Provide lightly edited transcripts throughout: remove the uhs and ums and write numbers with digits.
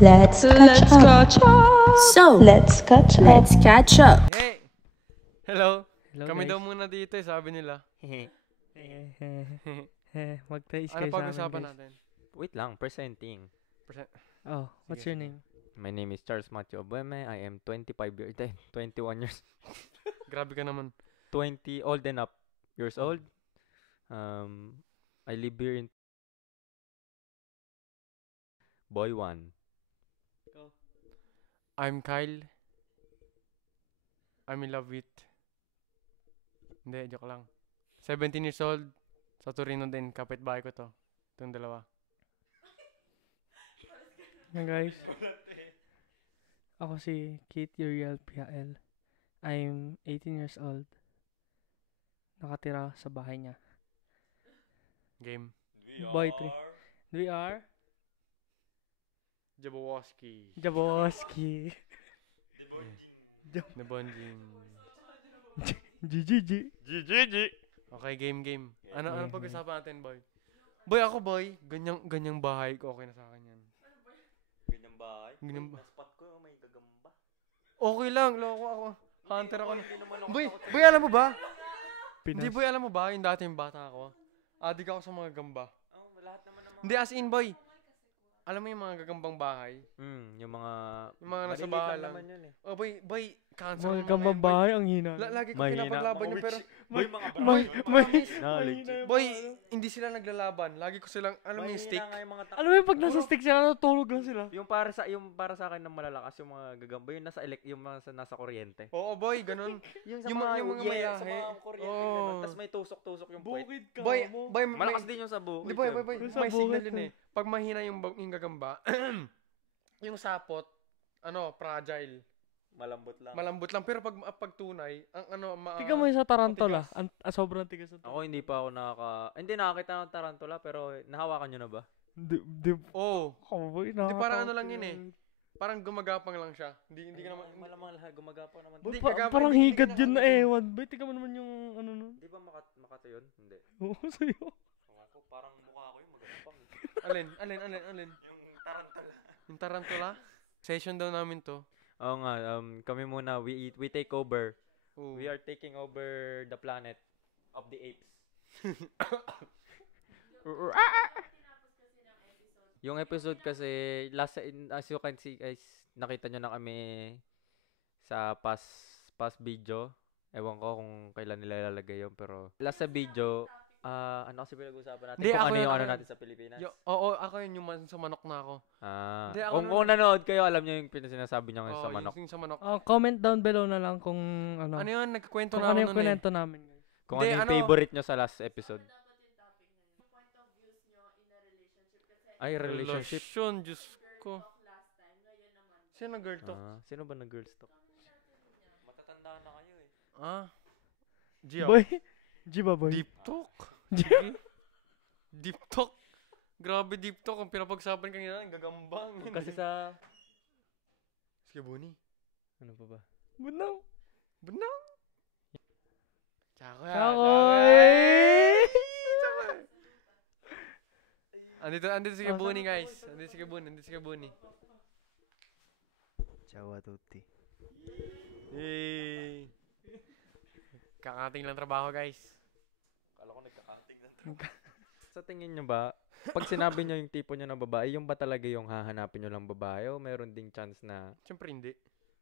Let's catch up. So, Let's catch up. let's catch up. Hey! Hello? Hello, Kami guys. daw muna dito sabi nila. Magtais Ano kayo sa amin, pag-usapan guys. natin? Wait lang, presenting. Oh, what's Sige, your sige. name? My name is Charles Matthew Obueme. I am 21 years, Grabe ka naman. 20 old and up years old. I live here in Boy 1. I'm Kyle. I'm in love with... Hindi, joke lang. 17 years old. Sa Torino din. Kapitbahay ko to. Itong dalawa. Hi guys. Ako si Kate Uriel Piael. I'm 18 years old. Nakatira sa bahay niya. Game. Boy 3. We are Jabowoski. Jaboski. Nabonjing. GGG. GGG. Okay, game. Ano pag-usapan natin, boy? Boy, ako boy. Ganyang bahay ko. Okay na sa akin yan. Ganyang bahay? Ganyan ba? Spot ko may gagamba. Okay lang. Loko ako. Hunter ako. Boy, alam mo ba? Hindi, boy, alam mo ba? Yung dati yung bata ako. Adik ako sa mga gamba. Oh, lahat naman ng Hindi, as in, boy. Alam mo yung mga gagambang bahay? yung mga Nasa maliliit bahay lang lang. naman yun eh. Oh, boy, cancer Mga mo gambang ngayon, boy. bahay, ang hina. Lagi ko Mahina. pinapaglaban yun, pero... Boy, mga May Boy, hindi sila naglalaban. Lagi ko silang, alam mo yung stick? Alam mo yung pag nasa stick sila, natulog lang sila. Yung para sa akin ng malalakas yung mga gagamba, yung nasa kuryente. Oo, boy, ganun. Yung Yung mga may sa lahi. mga kuryente Oo. ganun. Tapos may tusok-tusok yung puwet. Bukid ka Boy, mo. Malakas din yung sa buhok. Hindi, boy. Yung sa May signal buhat yun eh. eh. Pag mahina yung gagamba, yung sapot, fragile. Malambot lang. Pero pag tunay, ang Tiga mo yung sa tarantula. Sobrang tigas na Ako hindi pa ako hindi nakakita ng tarantula pero nahawakan nyo na ba? Di Oo. Cowboy Hindi, parang ano lang yun eh. Parang gumagapang lang siya. Hindi ka naman... Malamang lahat gumagapo naman. Hindi, Parang hindi higad ka yun na nakakita. ewan. Bay, tiga mo naman yung ano nun. Di ba makato yun? Hindi. Oo, sa'yo. Ako parang mukha ko yung magagapang. Alin? Yung tarantula? Session daw namin to. Oo nga, kami muna, we take over. Oo. We are taking over the planet of the apes. Yung episode kasi, as you can see guys, nakita nyo na kami sa past video. Ewan ko kung kailan nila ilalagay yun, pero last sa video, ano kasi pinag-usapan natin? Hindi, Kung ako ano yun, yung ako ano yun. natin sa Pilipinas? Oo, ako yun yung sa manok na ako. Hindi, ako Kung nanonood kayo, alam nyo yung sinasabi nyo ngayon Oo, sa manok. yung sa manok. Comment down below na lang kung ano. Ano yun? Nagkikwento Kung na ano ako yung nun eh. kunento namin. Guys. Kung Hindi, ano yung ano- favorite nyo sa last episode. Ay, relationship. Relasyon, Diyos ko. Sino girl talk? Sino ba nag-girls talk? Matatanda na kayo eh. Gia. Boy. G ba boy? Deep talk. G. Deep talk. Grabe deep talk. Ang pinapagsapan kanina, ang gagambang. Kasi sa... Sige, Buni. Ano pa ba? Bunaw. Bunang. Tsaka. Andito si Buni, guys. Andito si Buni. Ciao a tutti. Yay! Kakating lang trabaho, guys. Kala ko nagkakating ng trabaho. Sa tingin nyo ba, pag sinabi nyo yung tipo nyo ng babae, yung ba talaga yung hahanapin nyo lang babae o meron ding chance na... Siyempre hindi.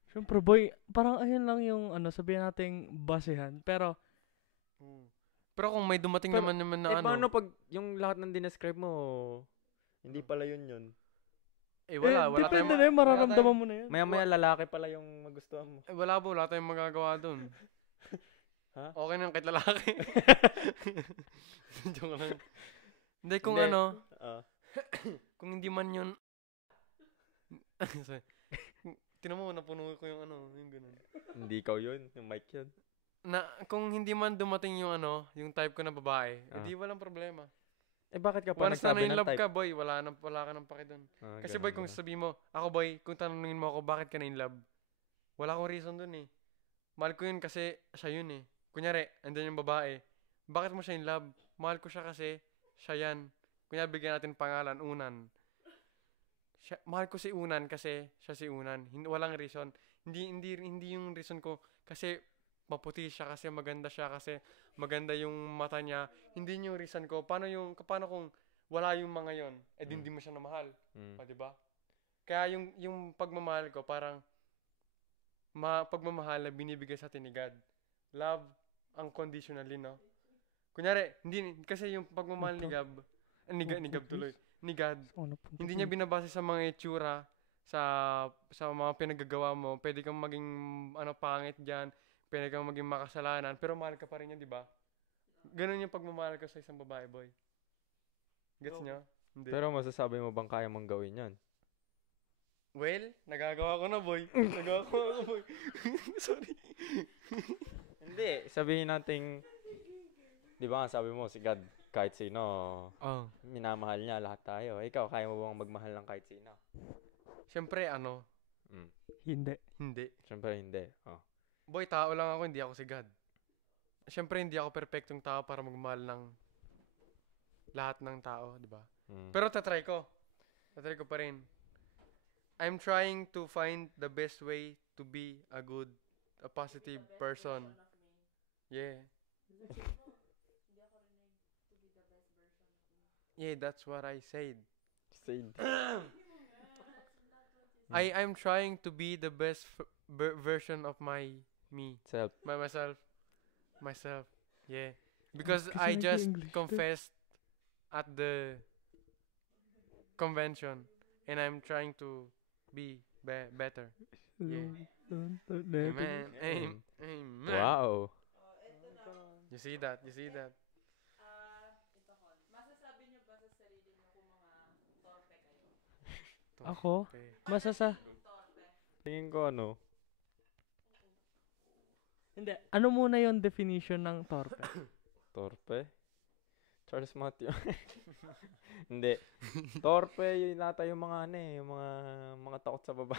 Siyempre boy, parang ayun lang yung sabihin nating basehan. Pero, Pero kung may dumating Pero- naman na paano pag yung lahat ng dinescribe mo, hindi pala yun? wala depende tayong na yun, mararamdaman mo na yun. Maya-maya lalaki pala yung magustuhan mo. wala tayong magagawa doon. Ha? Okay na kahit lalaki. Joke lang. Hindi, kung Hindi. kung hindi man yun, sorry. Tinan mo, napuno ko yung yung ganun. Hindi ikaw yun, yung mic yun. Kung hindi man dumating yung yung type ko na babae, edi walang problema. Bakit ka pa Once na nagsabi in ng love type? ka, boy, wala ka nang pake doon. Kasi boy, kung sabihin mo, ako boy, kung tanongin mo ako, bakit ka na in love? Wala akong reason doon eh. Mahal ko yun kasi siya yun eh. Kunyari, andun yung babae. Bakit mo siya in love? Mahal ko siya kasi siya yan. Kunyari, bigyan natin pangalan, Unan. mahal ko si Unan kasi siya si Unan. Walang reason. Hindi yung reason ko kasi maputi siya, kasi maganda siya, kasi maganda yung mata niya. Hindi yung reason ko. Paano kung wala yung mga yon? Hindi mo siya namahal. O, diba? Kaya yung pagmamahal ko, parang pagmamahal na binibigay sa atin ni God. Love unconditionally, no? Kunyari, kasi yung pagmamahal ni Gab, ni Gab tuloy, ni God, hindi niya binabase sa mga itsura, sa mga pinagagawa mo. Pwede kang maging pangit diyan, pwede kang maging makasalanan, pero mahal ka pa rin niya, di ba? Ganun yung pagmamahal ko sa isang babae, boy. Gets niyo? Hindi. Pero masasabi mo bang kaya mong gawin yan? Well, nagagawa ko na, boy. Nagagawa ko na, boy. Sorry. Hindi, sabihin natin, di ba nga sabi mo si God, kahit sino, minamahal niya lahat tayo. Ikaw, kaya mo bang magmahal ng kahit sino? Siyempre, Hindi. hindi. Siyempre hindi. Boy, tao lang ako, hindi ako si God. Siyempre, hindi ako perfectong tao para magmahal ng lahat ng tao, di ba? Pero tatry ko. Tatry ko pa rin. I'm trying to find the best way to be a positive person. Yeah. Yeah, that's what I said. I'm trying to be the best version of me. Myself. Yeah. Because Kasi I just nag-i-English ka. confessed at the convention, and I'm trying to be better. Yeah. Amen. Amen. Wow. You see that? Masasabi niyo ba sa sarili niyo kung mga torpe kayo? Ako? Okay. Tingin ko Hindi. Ano muna yung definition ng torpe? torpe? Charles Matthew. Hindi. Torpe, yun nata yung mga yung mga takot sa babae.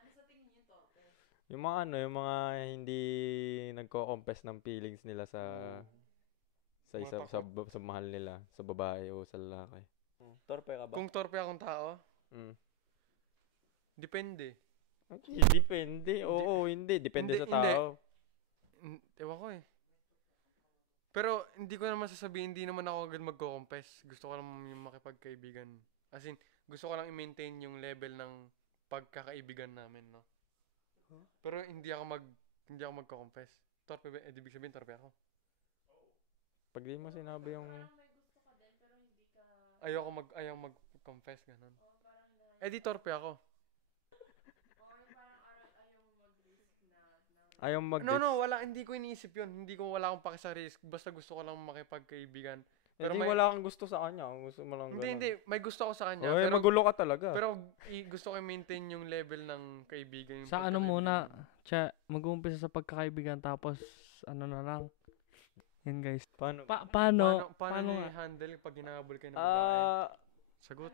Ano sa tingin niyo torpe? Yung mga hindi nagko-confess ng feelings nila sa Mga sa mahal nila, sa babae o sa lalaki. Torpe ka ba? Kung torpe akong tao, Mm. depende. Depende. Oo, hindi. Depende sa tao. Ewan ko eh. Pero hindi ko naman sasabihin, hindi naman ako agad magko-confess. Gusto ko lang yung makipagkaibigan. As in, gusto ko lang i-maintain yung level ng pagkakaibigan namin, no? Pero hindi ako magko-confess. Torpe ba? Ibig sabihin, torpe ako. Pag di mo sinabi yung... Parang may gusto ka din pero hindi ka... Ayaw mag-confess, ganun. Di torpe ako. Ayaw mag... No, wala. Hindi ko iniisip yun. Wala akong paki sa risk. Basta gusto ko lang makipagkaibigan. Pero Hindi, wala kang gusto sa kanya. Gusto mo lang ganun. Hindi. May gusto ako sa kanya. Oy, pero magulo ka talaga. Pero gusto ko i-maintain yung level ng kaibigan. Yung Sa ano pagkakaibigan. muna, mag-uumpisa sa pagkakaibigan tapos ano na lang. Yan guys. Paano? Paano Paano nga? i-handle pag hinahabol kayo ng babae? Sagot.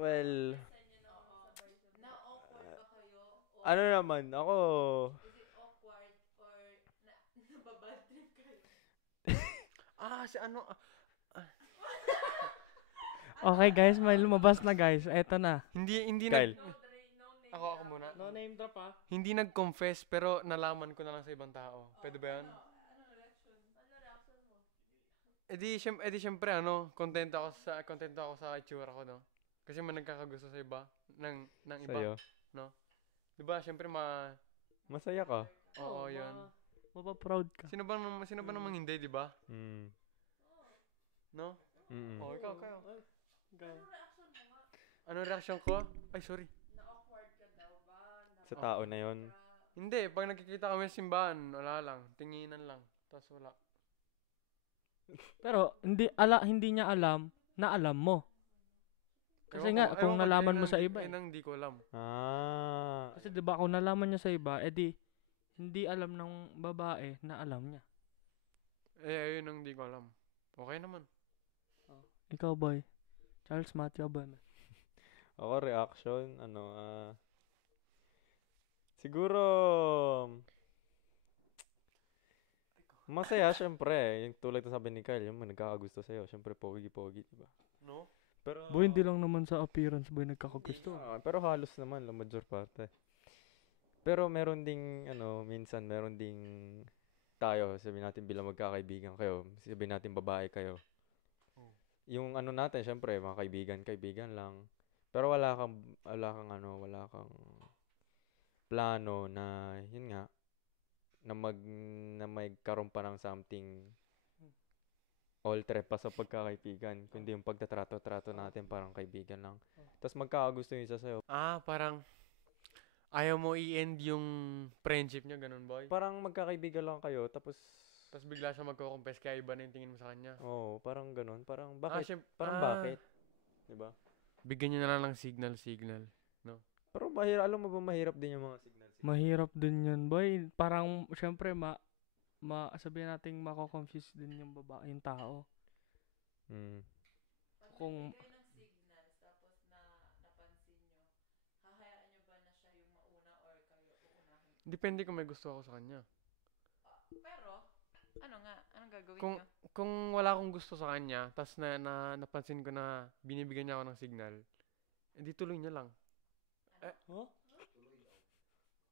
Well, Na-awkward ba kayo? O ano naman, ako... is it awkward or nababad trip kayo? Si ano? Okay guys, may lumabas na guys. Eto na. Hindi Kyle. Ako muna. No name drop ah. Hindi nag-confess pero nalaman ko na lang sa ibang tao. Pwede ba yan? Ano reaction mo? Syempre contento ako sa itsura ko, no? Kasi nagkakagusto sa iba ng iba, Sa'yo. no? 'Di ba? Syempre Masaya ka. oo, 'yun. Mapaproud ka. Sino ba namang hindi, 'di ba? Mm. No? Mm. Oh, ikaw. Ano reaction mo nga? Ano reaction ko? Ay, sorry. Na-awkward ka daw ba? Sa tao na yon. Hindi, pag nakikita kami sa simbahan, wala lang, tinginan lang. Tapos wala. Pero hindi niya alam na alam mo. Kasi nga kung nalaman mo sa iba. Hindi ko alam. Kasi 'di ba kung nalaman niya sa iba, edi hindi alam ng babae na alam niya. Ayun ang hindi ko alam. Okay naman. Ikaw boy. Charles Matthew ba? Ako, reaction, siguro, masaya, syempre. Yung tulad na sabi ni Kyle, yung nagkakagusto sa'yo, syempre, pogi-pogi, diba? No? Pero, Boy, hindi lang naman sa appearance, boy, nagkakagusto. pero halos naman, la major parte. Pero meron ding, minsan meron ding tayo, sabihin natin bilang magkakaibigan kayo, sabihin natin babae kayo. Yung ano natin, syempre, mga kaibigan lang. Pero wala kang plano na, yun nga, na magkaroon pa ng something alter pa sa pagkakaibigan. Kundi yung pagtatrato-trato natin parang kaibigan lang. Tapos magkakagusto yung isa sa'yo. Parang ayaw mo i-end yung friendship niya, ganun, boy. Parang magkakaibigan lang kayo, tapos Bigla siya magko-confess kaya iba na yung tingin mo sa kanya. Oo, parang ganun. Parang bakit? Parang Bakit? Diba? Bigyan niyo na lang ng signal. Pero alam mo ba mahirap din yung mga signal. Mahirap din yun, boy. Parang, syempre, sabihin natin mako-confuse din yung yung tao. Mm. Pag Kung- nagbigay ng signals, tapos napansin nyo, hahayaan nyo ba na siya yung mauna or kayo uunahin? Depende kung may gusto ako sa kanya. Pero, anong gagawin Kung nyo? kung wala akong gusto sa kanya, tas napansin ko na binibigyan niya ako ng signal, edi tuloy niya lang.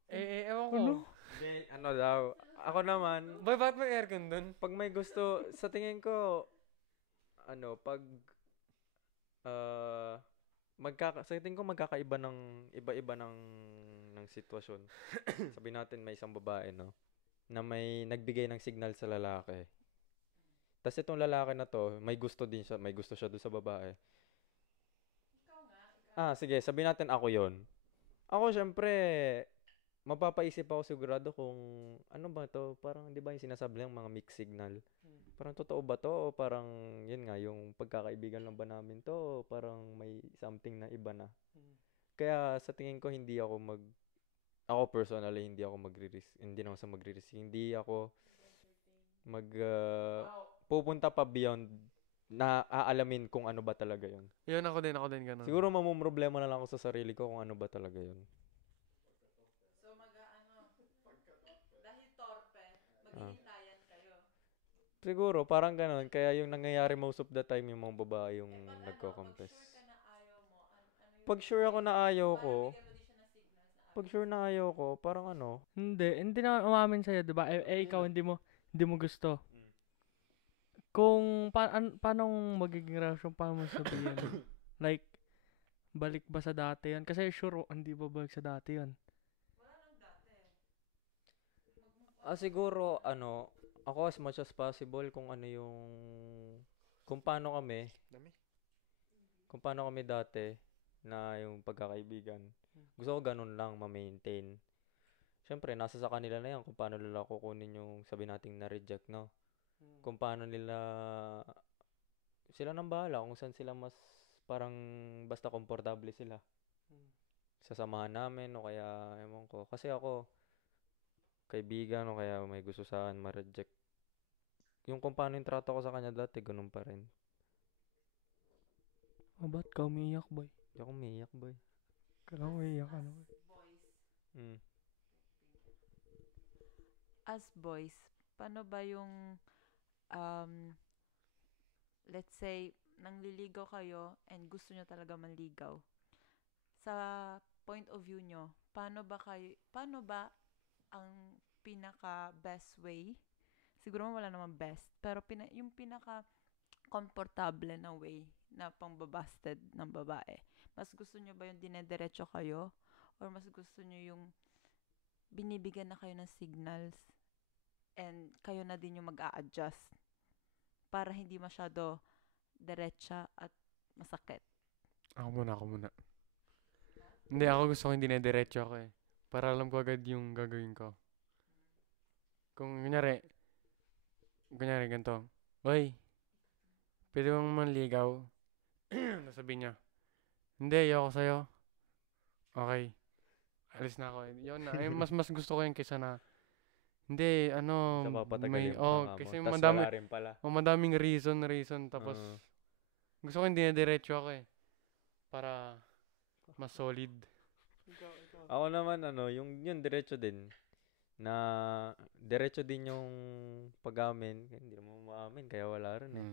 Ewan ko. Hindi, daw. Ako naman, Boy, bakit may aircon dun? pag may gusto, sa tingin ko, pag, sa tingin ko magkakaiba ng, iba-iba ng sitwasyon. Sabi natin may isang babae, no? Na may nagbigay ng signal sa lalaki. Tapos itong lalaki na to, may gusto siya doon sa babae. Ikaw nga. Sige, sabi natin ako yon. Ako, syempre, mapapaisip ako sigurado kung ano ba to, parang 'di ba yung sinasabi lang mga mixed signal. Parang totoo ba to o parang yun nga yung pagkakaibigan lang ba namin to o parang may something na iba na. Kaya sa tingin ko ako personally hindi ako magre-risk. Hindi ako pupunta pa beyond na aalamin kung ano ba talaga yun. Yun, ako din ganun. Siguro mamumroblema na lang ako sa sarili ko kung ano ba talaga yun. So, dahil torpe, maghihintayan kayo. Siguro, parang ganun. Kaya yung nangyayari most of the time yung mga babae yung nagko-confess. Pag sure ka na ayaw mo, ano yung... Pag sure ako na ayaw ko, Bigyan mo din siya ng signals na ayaw. pag sure na ayaw ko, parang Hindi na umamin sa'yo, diba? Ikaw, hindi mo gusto. Kung, paano magiging reaction, paano mo sabihin? Like, balik ba sa dati yan? Kasi sure, hindi ba balik sa dati yan? Wala nang dati. siguro, ako as much as possible kung kung paano kami dati na yung pagkakaibigan. Gusto ko ganun lang ma-maintain. Siyempre, nasa sa kanila na yan kung paano nila kukunin yung sabi nating na-reject, no? Kung paano sila nang bahala kung saan sila mas parang basta komportable sila. Sasamahan namin o kaya ewan ko. Kasi ako, kaibigan o kaya may gusto saan ma-reject. Yung kung paano yung trato ko sa kanya dati, ganun pa rin. Ba't ka umiiyak, boy? Hindi ako umiiyak, boy. Kailangan umiiyak, Boys. As boys, paano ba yung, let's say, nangliligaw kayo and gusto nyo talaga manligaw? Sa point of view nyo, paano ba ang pinaka-best way? Siguro wala namang best, pero yung pinaka-komportable na way na pang-babasted ng babae. Mas gusto nyo ba yung dinediretso kayo? Or mas gusto nyo yung binibigyan na kayo ng signals and kayo na din yung mag-a-adjust para hindi masyado diretsa at masakit? Ako muna. Hindi, ako gusto ko hindi dinediretso ako eh. Para alam ko agad yung gagawin ko. Kung kunyari ganito. Oy, pwede bang manligaw? Sabi niya, hindi, ayoko sa'yo. Okay. Alis na ako. Yun na. Mas gusto ko yun kaysa na, hindi, Sa papatagal yung hanga mo. kasi Tas madami, wala rin pala. madaming reason, tapos, gusto ko hindi diretso ako eh. Para, mas solid. Ako naman, yung diretso din. Na, diretso din yung pag-amin. Hindi naman maamin, kaya wala rin eh.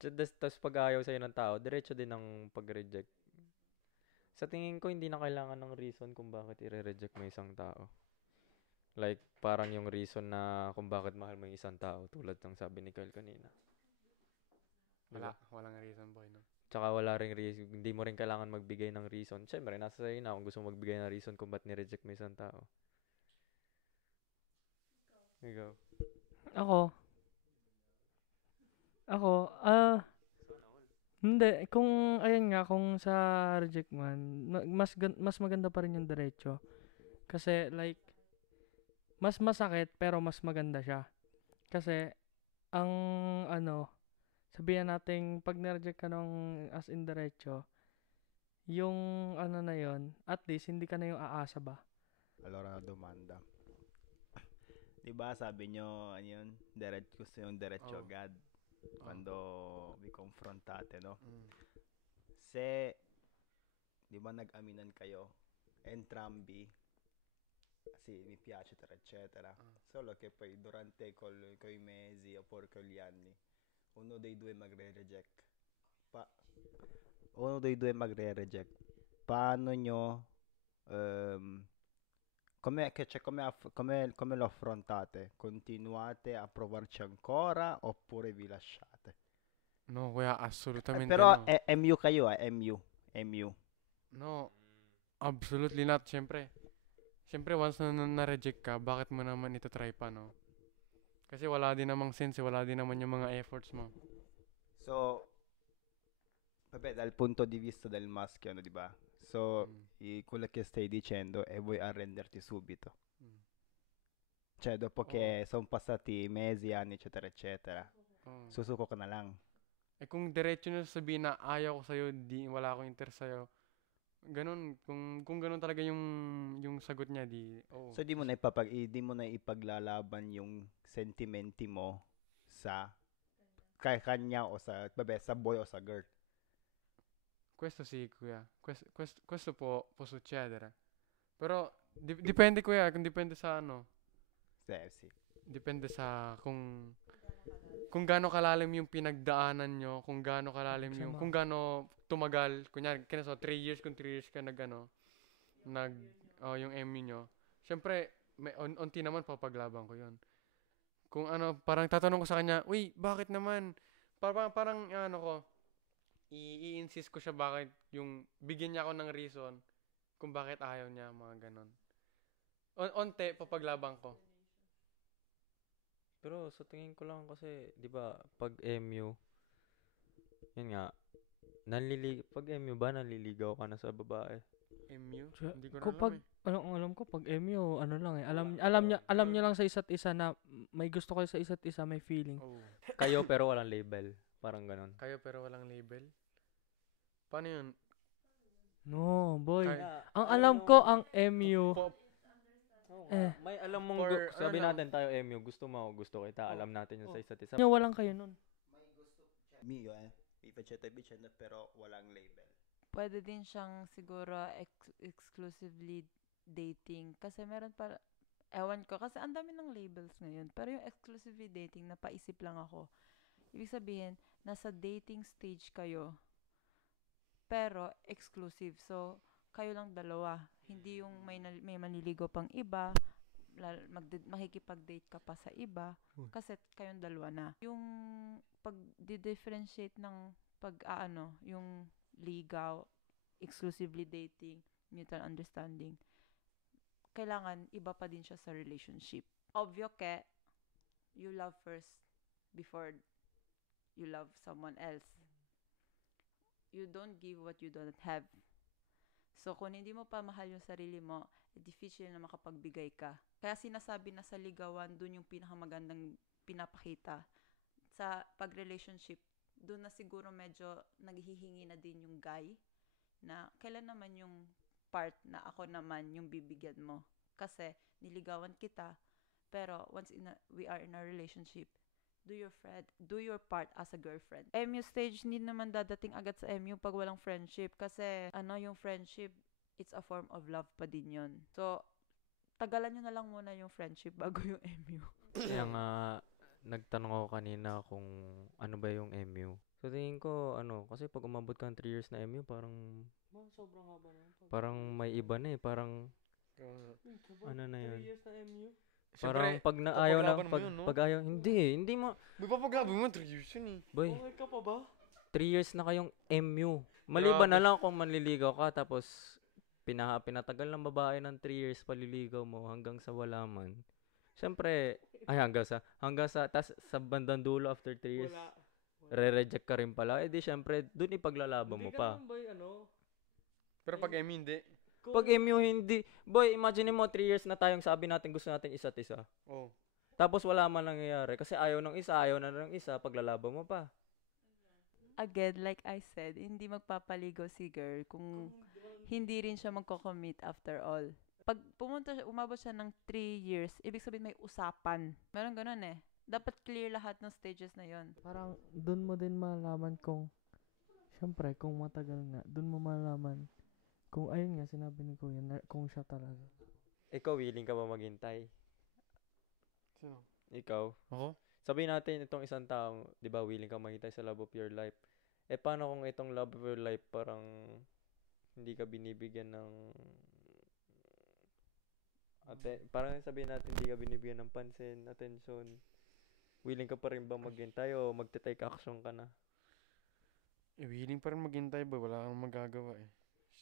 Tapos pag ayaw sa'yo ng tao, diretso din ang pag-reject. Sa tingin ko, hindi na kailangan ng reason kung bakit i-reject mo isang tao. Like, parang yung reason na kung bakit mahal mo yung isang tao, tulad ng sabi ni Kyle kanina. Walang reason boy, no? Tsaka wala ring reason, hindi mo rin kailangan magbigay ng reason. Siyempre, nasa sa'yo na kung gusto mo magbigay ng reason kung ba't ni-reject mo isang tao. Ikaw. Ako, hindi. Kung, ayun nga, kung sa reject man, mas maganda pa rin yung diretso. Kasi, like, mas masakit, pero mas maganda siya. Kasi, ang, sabihan natin, pag na-reject ka ng as in diretso, yung, na yun, at least, hindi ka na yung aasa ba? Allora na domanda. Diba sabi nyo, ano yun, gusto yung diretso agad quando vi confrontate, no? Se, di ba nag-aminan kayo, entrambi, sì, mi piace, eccetera. Solo che poi durante coi mesi oppure con gli anni, uno dei due magre-reject. Uno dei due magre-reject. Paano nyo, come lo affrontate? Continuate a provarci ancora oppure vi lasciate? No, kuya, assolutamente Però no. MU kayo, MU. No, absolutely not. Siyempre, once na-reject ka, bakit mo naman ito try pa, no? Kasi wala din namang sense, wala din naman yung mga efforts mo. So, vabbè, dal punto di vista del maschio, no, di ba? So, quello che stai dicendo è vuoi arrenderti subito. Cioè, dopo che sono passati mesi, anni, eccetera, eccetera, susuko ka na lang. Eh kung diretso nyo sabihin na ayaw ko sa'yo, wala akong interest sa'yo, ganun, kung ganun talaga yung sagot niya, oo. So, di mo na ipaglalaban yung sentimenti mo sa kay kanya o sa boy o sa girl. Questo sì, kuya. Questo può succedere. Però, dipende, kuya, kung dipende sa ano. Sì. Depende sa kung gaano kalalim yung pinagdaanan nyo, kung gaano kalalim kung gaano tumagal. Kunyari, 3 years, kung 3 years ka yung MU nyo. Siyempre, unti naman papaglaban ko yun. Kung parang tatanong ko sa kanya, uy, bakit naman? Parang i-insist ko siya bakit bigyan niya ako ng reason kung bakit ayaw niya, mga ganon. Onte, papaglaban ko. Pero sa tingin ko lang kasi, di ba, pag MU, yun nga, pag MU ba, naliligaw ka na sa babae? MU? Siya- Hindi ko na Kung alam alam ko, pag MU, lang eh. Alam niya lang sa isa't isa na may gusto kayo sa isa't isa, may feeling. Oh. Kayo pero walang label. Parang ganon. Kayo pero walang label? Paano yun? No, boy. Kay- Ang alam ko, ang MU, May alam mong, sabi natin tayo MU, gusto kita, alam natin yun sa isa't isa. walang kayo nun. Mio, mi facete vicenda però walang label. Pwede din siyang siguro exclusively dating. Kasi meron pa, ewan ko, kasi ang dami ng labels ngayon. Pero yung exclusively dating, napaisip lang ako. Ibig sabihin, nasa dating stage kayo, pero exclusive. So, kayo lang dalawa. Hindi yung may manliligaw pang iba, makikipag-date ka pa sa iba, kasi kayong dalawa na. Yung pag-differentiate ng yung ligaw, exclusively dating, mutual understanding, kailangan iba pa din siya sa relationship. Obvio you love first before you love someone else. You don't give what you don't have. So, kung hindi mo pa mahal yung sarili mo, difficile na makapagbigay ka. Kaya sinasabi na sa ligawan, dun yung pinakamagandang pinapakita. Sa pag-relationship, dun na siguro medyo naghihingi na din yung guy na kailan naman yung part na ako naman yung bibigyan mo. Kasi niligawan kita, pero once we are in a relationship, do your part as a girlfriend. MU stage, hindi naman dadating agad sa MU pag walang friendship. Kasi, yung friendship, it's a form of love pa din yun. So, tagalan nyo na lang muna yung friendship bago yung MU. Kaya nga, nagtanong ako kanina kung ano ba yung MU. So tingin ko, kasi pag umabot ka ng 3 years na MU, Sobrang haba na. parang may iba na eh. Parang, ano na 3 yun? years na MU? Parang Siyempre, pag na ayaw na, papaglaban mo yun, no? pag ayaw, hindi mo, May papaglaban mo 3 years yun eh. boy, Okay ka pa ba? 3 years na kayong MU. Maliban na lang kung manliligaw ka, tapos pinatagal ng babae ng 3 years paliligaw mo hanggang sa wala man. Siyempre, hanggang sa, tas sa bandang dulo after 3 years, Wala. re-reject ka rin pala. Eh di syempre, dun ipaglalaban mo Hindi ka pa. naman, boy, Pero pag MU hindi. Pag MU hindi, boy, imagine mo 3 years na tayong sabi natin gusto natin isa't isa. Oh. Tapos wala man nangyayari. Kasi ayaw ng isa, paglalaban mo pa. Again, like I said, hindi magpapaligo si girl kung hindi rin siya magko-commit after all. Pag umabot siya ng 3 years, ibig sabihin may usapan. Meron ganun eh. Dapat clear lahat ng stages na yon. Parang dun mo din malalaman kung, syempre, kung matagal nga, dun mo malalaman kung ayun nga, sinabi ni Kuya, kung siya talaga. Ikaw, willing ka ba maghintay? Sino? Ikaw? Ako? Sabihin natin itong isang taong, di ba, willing ka maghintay sa love of your life. Eh, paano kung itong love of your life parang hindi ka binibigyan ng parang sabihin natin hindi ka binibigyan ng pansin, attention. Willing ka pa rin ba maghintay o magte-take action ka na? Eh, willing pa rin maghintay boy. Wala kang magagawa eh.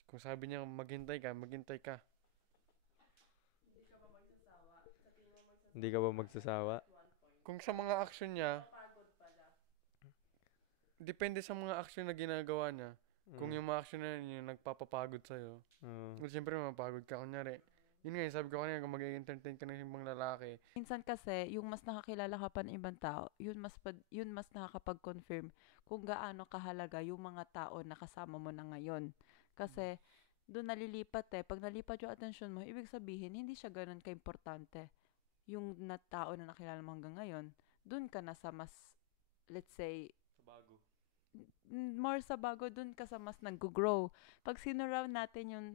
Kung sabi niya maghintay ka, maghintay ka. Hindi ka ba magsasawa? Kung sa mga action niya, depende sa mga action na ginagawa niya. Kung yung mga action na yun, yung nagpapapagod sa'yo. Siyempre, mapapagod ka. Kunyari, yun nga, sabi ko kanina, kung mag-entertain ka ng ibang lalaki. Minsan kasi, yung mas nakakilala ka pa ng ibang tao, yun mas nakakapag-confirm kung gaano kahalaga yung mga tao na kasama mo na ngayon. Kasi, doon nalilipat eh. Pag nalipat yung attention mo, ibig sabihin, hindi siya ganun ka-importante. Yung tao na nakilala mo hanggang ngayon, doon ka na sa mas, let's say, more sa bago, dun ka sa mas nag-grow. Pag sinurround natin yung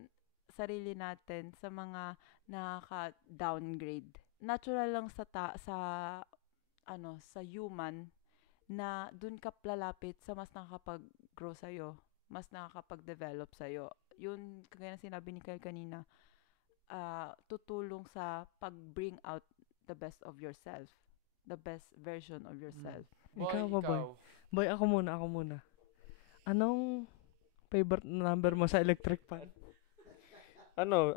sarili natin sa mga nakaka-downgrade, natural lang sa human na dun ka lalapit sa mas nakakapag-grow sa'yo, mas nakakapag-develop sa'yo. Yun, kagaya na sinabi ni Kyle kanina, tutulong sa pag-bring out the best of yourself, the best version of yourself. Ikaw ba, boy? Boy, ako muna. Anong favorite number mo sa electric fan? 2.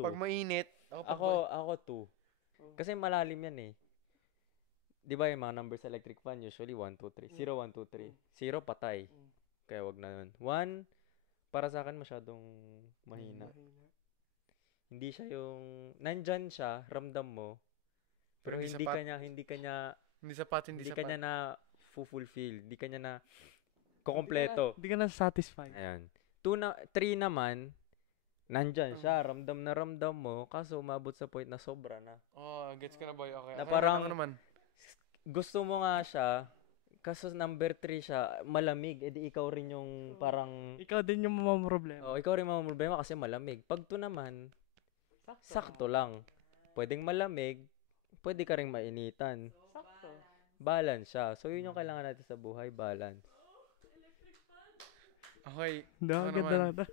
Pag mainit, Ako 2. Kasi malalim yan eh. Di ba yung mga number sa electric fan, usually 1, 2, 3. 0, 1, 2, 3. 0, patay. Kaya wag na yun. 1, para sa akin masyadong mahina. Hindi siya yung, nandyan siya, ramdam mo. Pero hindi sapat. ka niya na fulfill. Hindi ka niya na kukompleto. Hindi ka na satisfied. Ayan. 3 naman, nandyan siya, ramdam na ramdam mo, kaso umabot sa point na sobra na. Oh, gets ka na boy. Okay. Na parang, ako naman. Gusto mo nga siya, kaso number 3 siya, malamig, edi ikaw rin yung parang, Ikaw din yung mamamroblema. ikaw rin mamamroblema kasi malamig. Pag 2 naman, sakto lang. Pwedeng malamig, pwede ka rin mainitan. Sakto. Balance siya. So, yun yung kailangan natin sa buhay, balance. Okay. Hindi, Ako ganda naman. na.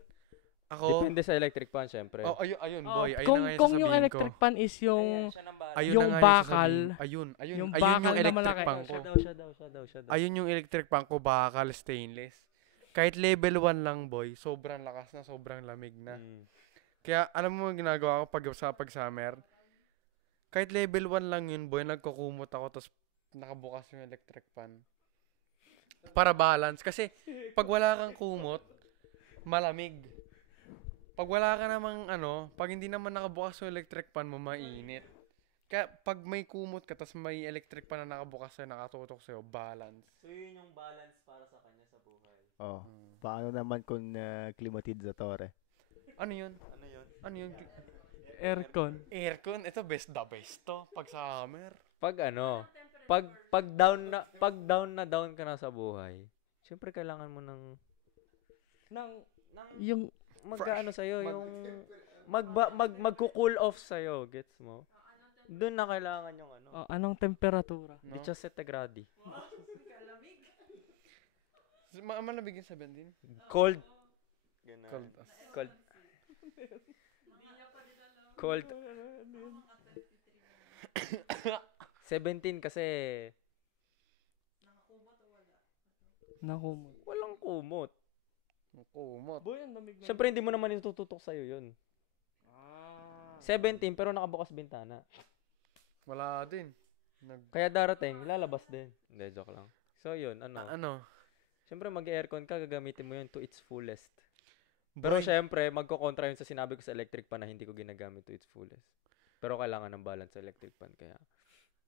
Ako. Depende sa electric fan, syempre. Oh, ayun boy. Ayun Kung na nga yung yung sasabihin electric ko. fan is yung Ayun yung na nga bakal. Ayun Yung yung bakal na electric malaki. pan ko. Siya daw. Ayun yung electric pan ko, bakal stainless. Kahit level 1 lang boy, sobrang lakas na, sobrang lamig na. Kaya alam mo yung ginagawa ko pag summer? Kahit level 1 lang yun boy, nagkukumot ako tapos nakabukas yung electric fan. Para balance. Kasi pag wala kang kumot, malamig. Pag wala ka namang pag hindi naman nakabukas yung electric fan mo, mainit. Kaya pag may kumot ka, tas may electric fan na nakabukas sa'yo, nakatutok sa'yo, balance. So, yun yung balance para sa kanya sa buhay. Oh. Paano naman kung klimatizatore? Ano yun? Ano yun? Aircon. Aircon? Ito the best to. Pag summer. Pag down ka na sa buhay, syempre kailangan mo ng Yung mag-ano sa'yo, yung magko-cool off sa'yo, gets mo? Doon na kailangan yung ano. Anong temperatura? No? 17 gradi. Malamig yung 17? Cold. Ganun. Cold. Cold. Cold. 17 kasi Nakumot. walang kumot. Kumot. Boy, ang lamig na. Siyempre, hindi mo naman itututok sa'yo yun. 17 pero nakabukas bintana. Wala din. Kaya darating, lalabas din. Hindi, joke lang. So yun, Ano? Siyempre, mag-aircon ka, gagamitin mo yun to its fullest. Pero Boy, siyempre, magko-contra yun sa sinabi ko sa electric fan na hindi ko ginagamit to its fullest. Pero kailangan ng balance sa electric fan. Kaya,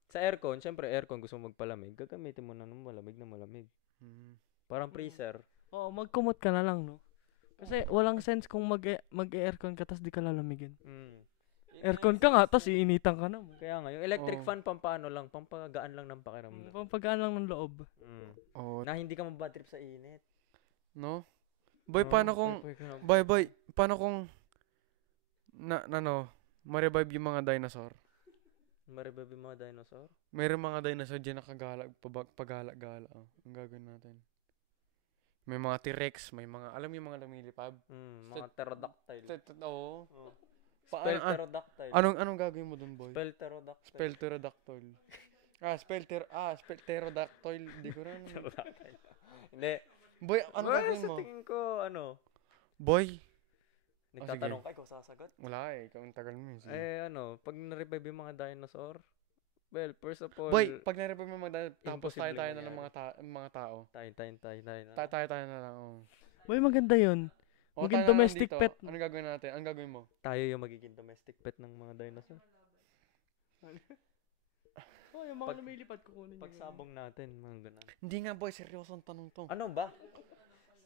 sa aircon, siyempre, aircon gusto mo magpalamig, gagamitin mo na ng malamig na malamig. Parang freezer. Oo, magkumot ka na lang, no? Kasi walang sense kung mag-aircon ka tas di ka lalamigin. Aircon ka nga, tas iinitan ka naman. Kaya nga, yung electric Oo. fan, pampaano lang, pampagaan lang ng pakiramdam. Pampagaan lang ng loob. Oh, Na hindi ka mabad trip sa init. no? Boy, paano kung paano kung ma-revive yung mga dinosaur? Maribabi mga dinosaur? Mayroong mga dinosaur dyan nakagala, pagala-gala. Oh. Ang gagawin natin. May mga T-Rex, may mga, alam mo yung mga lumilipad? Mga pterodactyl. Oo. Oh. Paano- Spell pterodactyl. Anong gagawin mo dun, boy? Spell pterodactyl. Spelterodactyl. Spelterodactyl. Hindi ko rin. Pterodactyl. Hindi. Boy, ano gagawin Sa mo? tingin ko, Boy, nagtatanong ka, ikaw sasagot. wala eh. Ikaw ang tagal mo eh. Sige. Pag na-revive yung mga dinosaur, well, first of all, Boy, pag na-revive mo tapos Imposible tayo na ng mangyari. mga tao. tayo. Tayo na lang. Oh. Boy, maganda yun. O, Maging tayo na lang domestic dito. pet. Ano gagawin natin? Ang gagawin mo? Tayo yung magiging domestic pet ng mga dinosaur. Oh, yung mga lumilipad kukunin Pagsabong natin, mga ganun. Hindi nga boy, seryosong tanong to. Ano ba?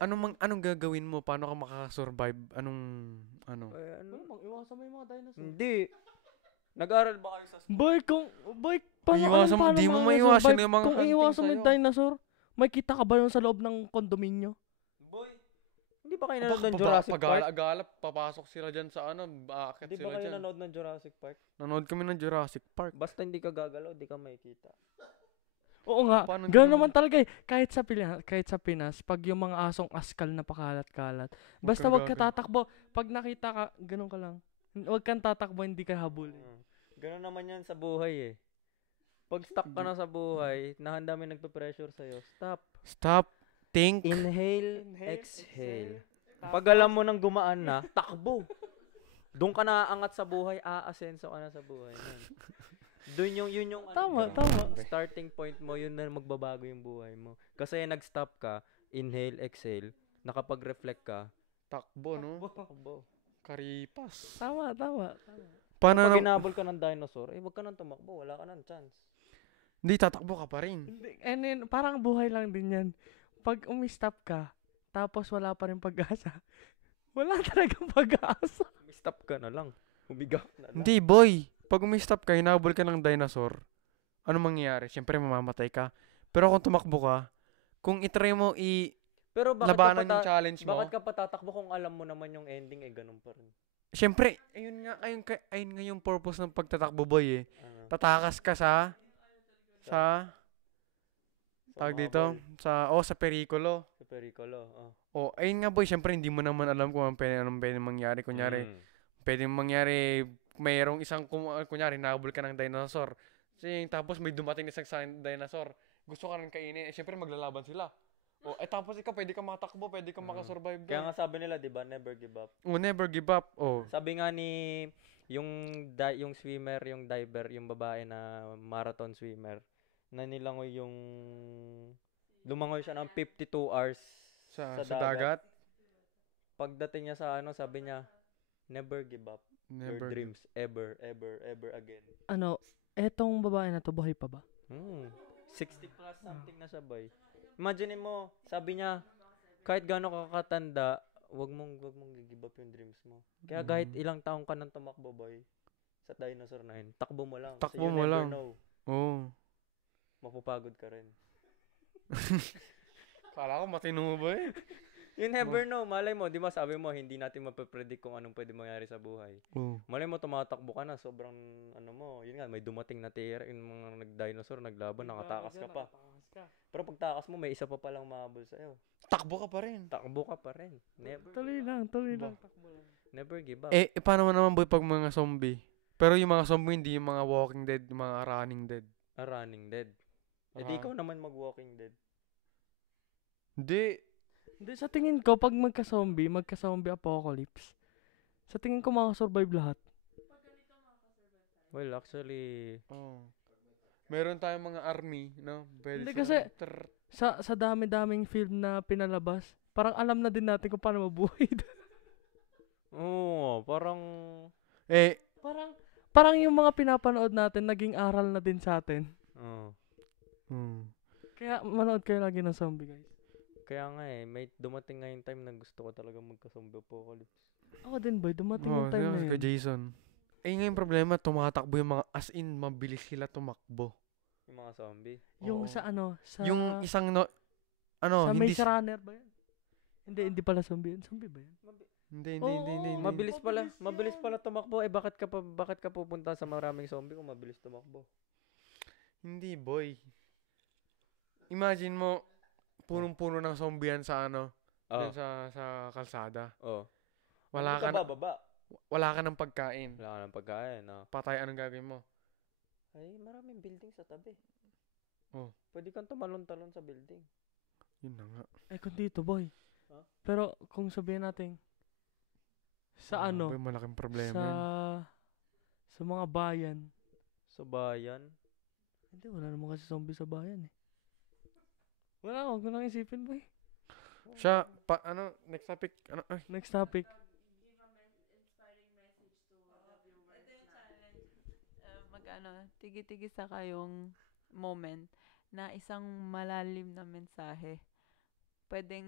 Anong gagawin mo? Paano ka makakasurvive? Ano? Ano, iwasan mo yung mga dinosaur. Hindi. Nag-aral ba kayo sa school? Boy, paano, Iwasan mo, paano di mo mga maiwasan survive? yung mga Kung hunting iwasan mo yung sa'yo. dinosaur, may kita ka ba yun sa loob ng kondominyo? Boy, hindi ba kayo nanood ng Jurassic Park? Pagala, papasok sila dyan sa aakit Hindi sila ba kayo dyan. nanood ng Jurassic Park? Nanood kami ng Jurassic Park. Basta hindi ka gagalaw, di ka makikita. Oo nga, Paano gano'n di naman talaga eh. Kahit sa Pinas, pag yung mga asong askal na pakalat-kalat, basta wag ka tatakbo. Pag nakita ka, gano'n ka lang. Wag kang tatakbo, hindi ka habulin. Ganun naman yan sa buhay eh. Pag stuck ka na sa buhay, na ang dami nagpe-pressure sa'yo, Stop. Think. Inhale, exhale. Pag alam mo nang gumaan na, takbo. Doon ka na aangat sa buhay, aasenso ka na sa buhay. Doon yun yung Tama. starting point mo, yun na magbabago yung buhay mo. Kasi nag-stop ka, inhale, exhale, nakapag-reflect ka, Takbo, no? takbo. Karipas. Tama. Paano Pag hinabol ka ng dinosaur, wag ka nang tumakbo, wala ka nang chance. Hindi, tatakbo ka pa rin. And then, parang buhay lang din yan. Pag umistop ka, tapos wala pa rin pag-asa, wala talagang pag-asa. Stop ka na lang. Humigap na lang. Hindi, boy. Pag umistop ka, hinabol ka ng dinosaur, ano mangyayari? Siyempre, mamamatay ka. Pero kung tumakbo ka, kung itry mo Pero bakit labanan ka yung challenge mo, bakit ka patatakbo kung alam mo naman yung ending ganun pa rin? siyempre, ayun nga yung purpose ng pagtatakbo, boy eh. Tatakas ka sa tawag dito, sa perikulo. Sa perikulo, Ayun nga boy, siyempre hindi mo naman alam kung anong pwede mangyari. Kunyari, pwede mangyari, mayroong isang, kunyari, nahabol ka ng dinosaur. Tapos may dumating isang dinosaur. Gusto ka rin kainin. Siyempre, maglalaban sila. Tapos ikaw, pwede ka matakbo, pwede ka makasurvive. Kaya nga sabi nila, di ba, never give up. Never give up. Sabi nga ni, yung swimmer, yung diver, yung babae na marathon swimmer, na nilangoy lumangoy siya ng 52 hours Sa dagat. Pagdating niya sa sabi niya, never give up your dreams ever again. Etong babae na to, buhay pa ba? 60 plus something na siya, boy. Imagine mo, sabi niya, kahit gaano ka katanda, wag mong give up yung dreams mo. Kaya kahit ilang taong ka nang tumakbo, boy, sa dinosaur na yun, takbo mo lang. Takbo Kasi mo you never lang. know. Oo. Mapupagod ka rin. Kala ko matino mo ba eh. You never know. Malay mo, di ba sabi mo, hindi natin mapapredict kung anong pwede mangyari sa buhay. Malay mo, tumatakbo ka na, sobrang, ano mo, yun nga, may dumating na tira, yung mga nag-dinosaur, naglaban, nakatakas ka pa. Pero pag takas mo, may isa pa palang mahabol sa'yo. Takbo ka pa rin. Takbo ka pa rin. Tuloy lang. Ba? Takbo lang. Never give up. Paano mo naman boy pag mga zombie? Pero yung mga zombie, hindi yung mga Walking Dead, yung mga Running Dead. Running Dead. Di ikaw naman mag-Walking Dead. Hindi. Hindi, sa tingin ko, pag magka-zombie apocalypse, sa tingin ko makasurvive lahat. Well, actually, Meron tayong mga army, no? Pwede Hindi sila- kasi, sa dami-daming film na pinalabas, parang alam na din natin kung paano mabuhay. oo, parang, parang yung mga pinapanood natin, naging aral na din sa atin. Kaya manood kayo lagi ng zombie, guys. kaya nga may dumating nga yung time na gusto ko talaga magka-zombie apocalypse. Ako din, boy. Dumating yung time na kay yun. Jason. Ngayon problema, tumatakbo yung mga, as in, mabilis sila tumakbo. Yung mga zombie. Yung Oo. sa sa... Yung isang, sa hindi, Maze Runner ba yan? Hindi pala zombie yun. Zombie ba yan? hindi. Mabilis pala tumakbo. Bakit ka pupunta sa maraming zombie kung mabilis tumakbo? Hindi, boy. Imagine mo, punong-puno ng zombie yan sa dun sa kalsada. Wala ka na, bababa. wala ka ng pagkain. Wala ka ng pagkain, Patay, anong gagawin mo? Ay, maraming building sa tabi. Pwede kang tumalon-talon sa building. Yun na nga. Kung dito, boy. Huh? Pero, kung sabihin natin, sa Boy, malaking problema sa... yan. Sa mga bayan. Sa bayan? Hindi, wala naman kasi zombie sa bayan eh. Wala, huwag mo nang isipin, boy. Siya, next topic, Next topic. Tigi-tigisa kayong moment na isang malalim na mensahe. Pwedeng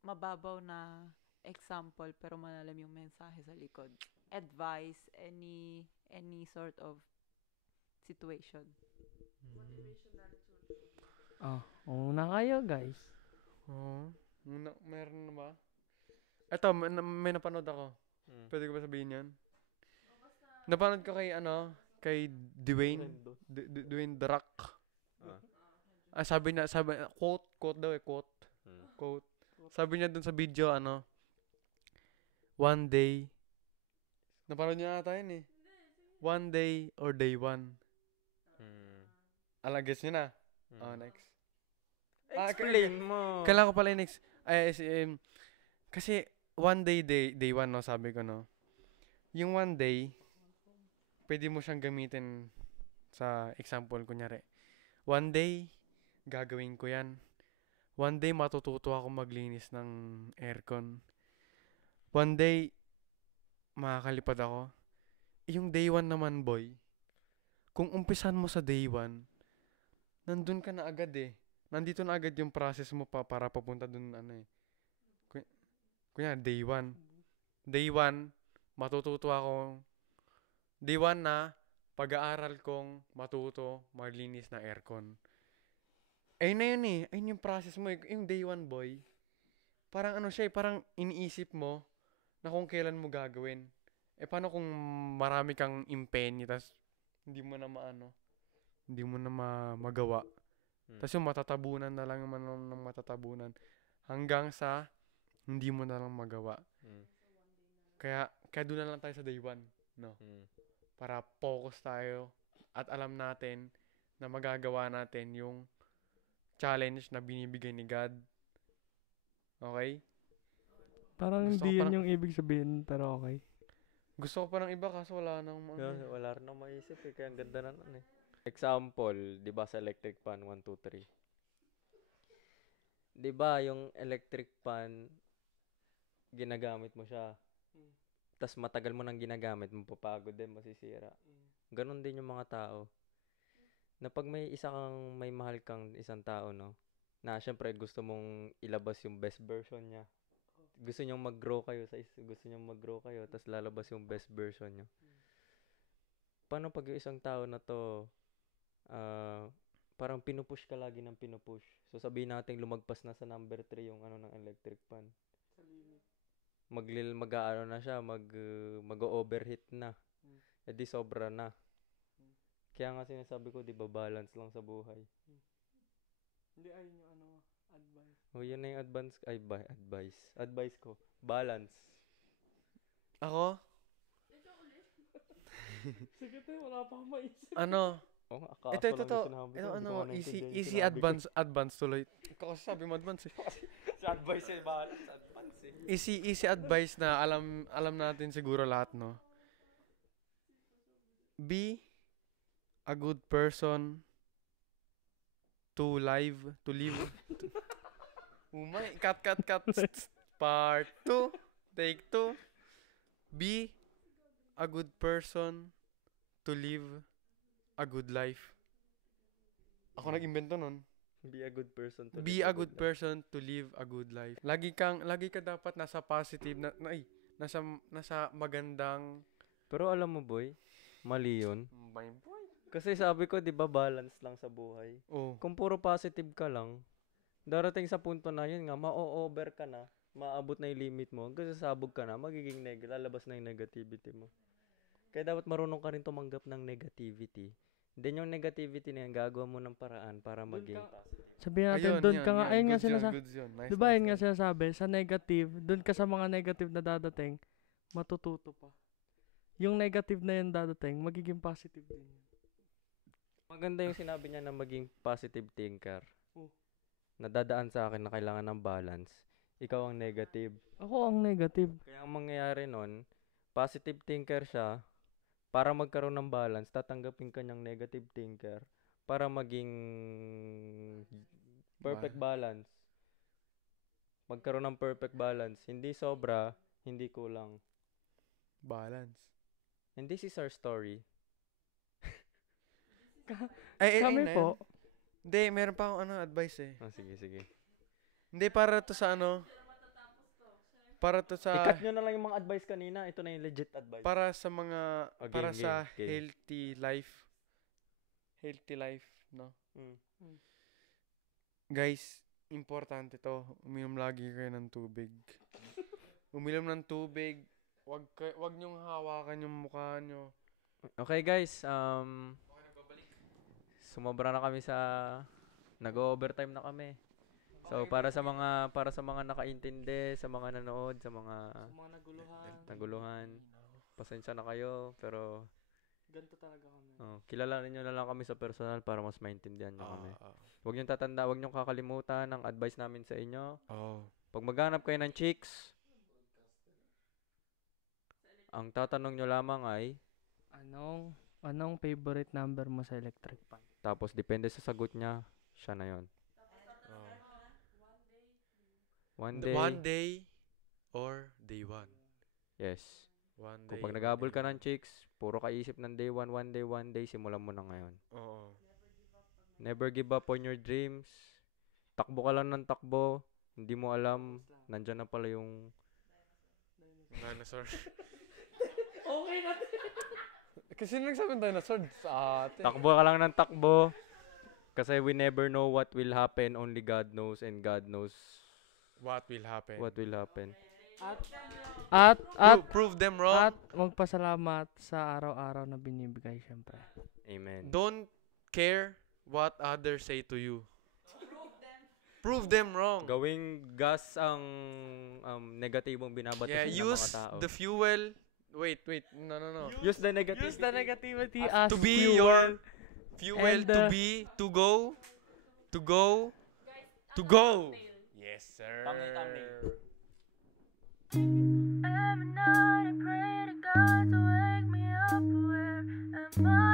mababaw na example pero malalim yung mensahe sa likod. Advice, any sort of situation. Una kayo, guys. Meron na ba? Eto, may napanood ako. Pwede ko ba sabihin yan? Napanood ko kay Dwayne The Rock. Sabi quote daw quote. Sabi niya dun sa video, one day, napanood niyo ata yun eh. One day or day one. Guess niyo na. Next. Explain mo. Kailangan ko pala yung next. Kasi one day, day one, no, sabi ko, no. Yung one day, pwede mo siyang gamitin sa example, kunyari. One day, gagawin ko yan. One day, matututo ako maglinis ng aircon. One day, makakalipad ako. Yung day one naman, boy, kung umpisan mo sa day one, nandun ka na agad eh. Nandito na agad yung process mo para papunta dun, kunya, day one. Day one, matututo ako. Day one na, pag-aaral kong matuto maglinis ng aircon. Ayun na yun eh. Ayun yung process mo eh. Yung day one, boy. Parang parang iniisip mo na kung kailan mo gagawin. Paano kung marami kang impenyo, tas hindi mo na magawa. Tas yung matatabunan na lang naman ng matatabunan. Hanggang sa hindi mo na lang magawa. Kaya doon na lang tayo sa day one. No? Para focus tayo at alam natin na magagawa natin yung challenge na binibigay ni God. Okay? Parang hindi yun yung ibig sabihin, pero okay. Gusto ko pa ng iba kaso wala nang Wala rin akong maisip eh. Kaya ang ganda na nun eh. Example, di ba sa electric fan 1, 2, 3? Di ba yung electric fan, ginagamit mo siya. Tas matagal mo nang ginagamit, mapapagod din, masisira. Ganon din yung mga tao. Na pag may mahal kang isang tao, no? Na syempre gusto mong ilabas yung best version niya. Gusto niyong mag-grow kayo tas lalabas yung best version niyo. Paano pag yung isang tao na to parang pinupush ka lagi ng pinupush. So sabihin natin lumagpas na sa number 3 yung ano ng electric fan. Mag-ano na siya, mag-overheat na. Eh di sobra na. Kaya nga sinasabi ko, di ba balance lang sa buhay. Hindi, ayun yung ano, advice. O yun na yung advice. Advice ko, balance. Ako? Sige tayo, wala pa akong maisip. Ano? Oh, Ito. Easy advance tuloy. Ikaw kasi sabi mo advance eh. Sa advice eh, balance, advance eh. Easy advice na alam natin siguro lahat, no? Be a good person to live. Umay, cut. Part 2. Take 2. Be a good person to live a good life. Ako nag-invento nun. Be a good person to Be live a good person to live a good life. Lagi ka dapat nasa positive nasa magandang. Pero alam mo boy, mali yun. Kasi sabi ko, di ba balance lang sa buhay. Oh. Kung puro positive ka lang, darating sa punto na yun nga, ma-over ka na, maabot na yung limit mo, hanggang sasabog ka na, magiging lalabas na yung negativity mo. Kaya dapat marunong ka rin tumanggap ng negativity. Then yung negativity na yan, gagawa mo ng paraan para maging positive. Sabihin natin, doon ka nga, ayun nga sinasabi. Nice, Diba ayun nga sinasabi, sa negative, doon ka sa mga negative na dadating, matututo pa. Yung negative na yun dadating, magiging positive din yun. Maganda yung sinabi niya na maging positive thinker. Oh. Nadadaan sa akin na kailangan ng balance. Ikaw ang negative. Ako ang negative. Kaya ang mangyayari nun, positive thinker siya, para magkaroon ng balance, tatanggapin ka niyang negative thinker para maging perfect balance. Magkaroon ng perfect balance. Hindi sobra, hindi kulang. balance. And this is our story. Kami na po. yan. Hindi, meron pa akong advice eh. Oh, sige. Hindi, para to sa para to sa I-cut nyo na lang yung mga advice kanina. Ito na yung legit advice. para sa mga para sa game. healthy life. Healthy life, no? Guys, importante to. Uminom lagi kayo ng tubig. Uminom ng tubig. Wag niyong hawakan yung mukha niyo. Okay guys, sumobra na kami nag-overtime na kami. So para sa mga nakaintindi, sa mga nanood, sa mga naguluhan, pasensya na kayo, pero Ganto talaga kami. kilalanin niyo na lang kami sa personal para mas maintindihan niyo kami. Huwag niyo kakalimutan ang advice namin sa inyo. Pag maghanap kayo ng chicks, ang tatanong nyo lamang ay Anong favorite number mo sa electric fan? tapos depende sa sagot niya, siya na yon. One day or day one. yes. One Kung day. pag naghabol ka ng chicks, puro kaisip ng day one day, simulan mo na ngayon. Oo. Never give up on your dreams. Takbo ka lang ng takbo, hindi mo alam, nandyan na pala yung Dinosaur. Okay na. Kasi nagsabi ng dinosaur sa atin. takbo ka lang ng takbo. Kasi we never know what will happen, only God knows, and God knows What will happen? what will happen. At Prove them wrong. magpasalamat sa araw-araw na binibigay syempre. Amen. Don't care what others say to you. Prove them wrong. Gawing gas ang negatibong binabato Yeah, ng use mga tao. the fuel. Wait. No. Use the negativity. Use the negativity as To be fuel. your fuel, And, to go. Yes, sir. Every night I pray to God to wake me up. Where am I?